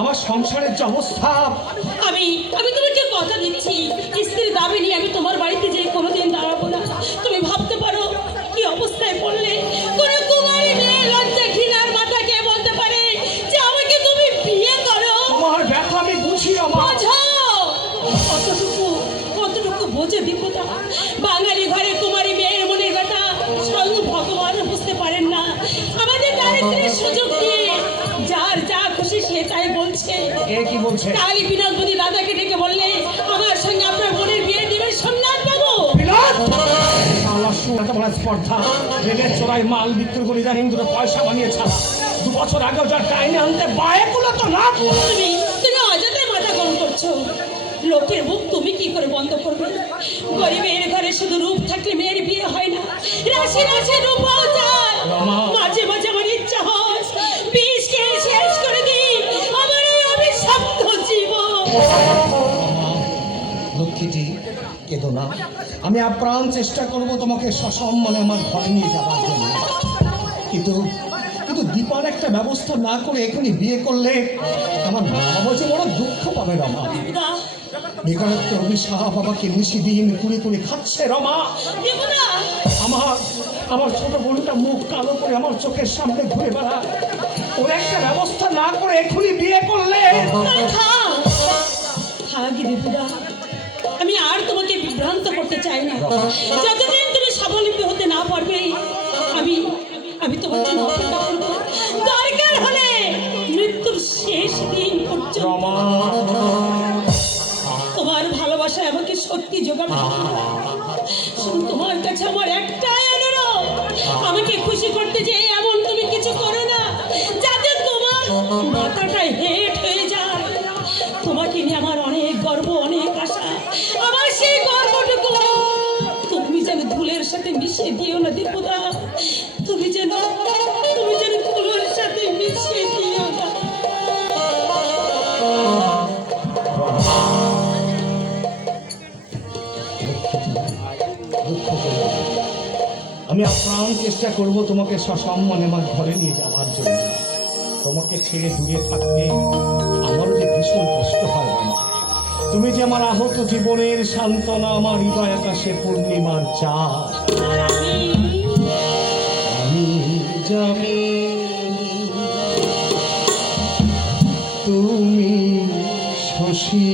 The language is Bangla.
আমার সংসারের যে অবস্থা। আমি আমি তোমাকে কথা দিচ্ছি, স্ত্রীর দাবি নিয়ে আমি তোমার বাড়িতে যে কোনোদিন দাঁড়াবো না। তুমি ভাবতে পারো কি অবস্থায় পড়লে। কোনো কুমারী মেয়ে লজ্জা ঘৃণার মাথা কে বলতে পারে যে আমাকে তুমি বিয়ে করো? তোমার ব্যথা আমি বুঝি আমার। কতটুকু বোঝে বিপদা। বাঙালি ঘরে কুমারী মেয়ের মনের ব্যথা স্বয়ং ভগবান বুঝতে পারেন না। আমাদের দারিদ্রের সুযোগ দিয়ে যার যা খুশি সে তাই বলছে। কে কি বলছে? কালী বিনোদ বদি দাদাকে ডেকে বললে আমার সঙ্গে আপনার বোনের বিয়ে দিবেন সোমনাথ বাবু। স্পর্ধা রেলের চোরাই মাল বিক্রি করে যা হিন্দুরা পয়সা বানিয়ে ছাড়া 2 বছর আগেও যা টাইনে আনতে বায়েগুলো তো না। তুমি অযথাই মাথা গরম করছো। লোকের মুখ তুমি কি করে বন্ধ করবে? গরিবের ঘরে শুধু রূপ থাকলে মেয়ের বিয়ে হয় না, রাশি রাশি রূপও যায়। মাঝে মাঝে আমার ইচ্ছা হয় বিষ খেয়ে শেষ করে দিই আমার এই অভিশপ্ত জীবন। লক্ষ্মীটি কেঁদো না, আমি আপ্রাণ চেষ্টা করব তোমাকে সসম্মানে আমার ঘরে নিয়ে যাওয়ার জন্য। কিন্তু দীপার একটা ব্যবস্থা না করে এখনই বিয়ে করলে আমার মা বাবা যে বড় দুঃখ পাবে রমা। বেকারত্ব অভিশাপ বাবাকে নিশিদিন কুড়ি কুড়ি খাচ্ছে রমা। আমার ছোট বোনটা মুখ কালো করে আমার চোখের সামনে ঘুরে বেড়া। ওর একটা ব্যবস্থা না করে এখনই বিয়ে করলে। আমি আর তোমাকে বিভ্রান্ত করতে চাই না। যতদিন তুমি স্বাবলম্বী হতে না পারবে আমি তোমার জন্য অপেক্ষা করবো। দরকার হলে মৃত্যুর শেষ দিন পর্যন্ত তোমার ভালোবাসায় আমাকে শক্তি যোগাবে। তোমার কাছে আমার একটাই অনুরোধ, আমাকে খুশি করতে যে এমন তুমি কিছু করো না যাতে তোমার মাথাটা হেট হয়ে যায়। তোমাকে নিয়ে আমার অনেক গর্ব, অনেক আশা। আমার সেই গর্বটুকু তুমি যেন ধুলের সাথে মিশিয়ে দিও না দীপদা। তুমি যেন ধুলোর সাথে মিশিয়ে দিও না। আমি আপ্রাণ চেষ্টা করব তোমাকে সসম্মানে আমার ঘরে নিয়ে যাওয়ার জন্য। তোমাকে ছেড়ে দূরে থাকতে আমারও যে ভীষণ কষ্ট হয় রমা। তুমি যে আমার আহত জীবনের সান্ত্বনা, আমার হৃদয় আকাশে পূর্ণিমার চাঁদ। আমি জানি তুমি শশী।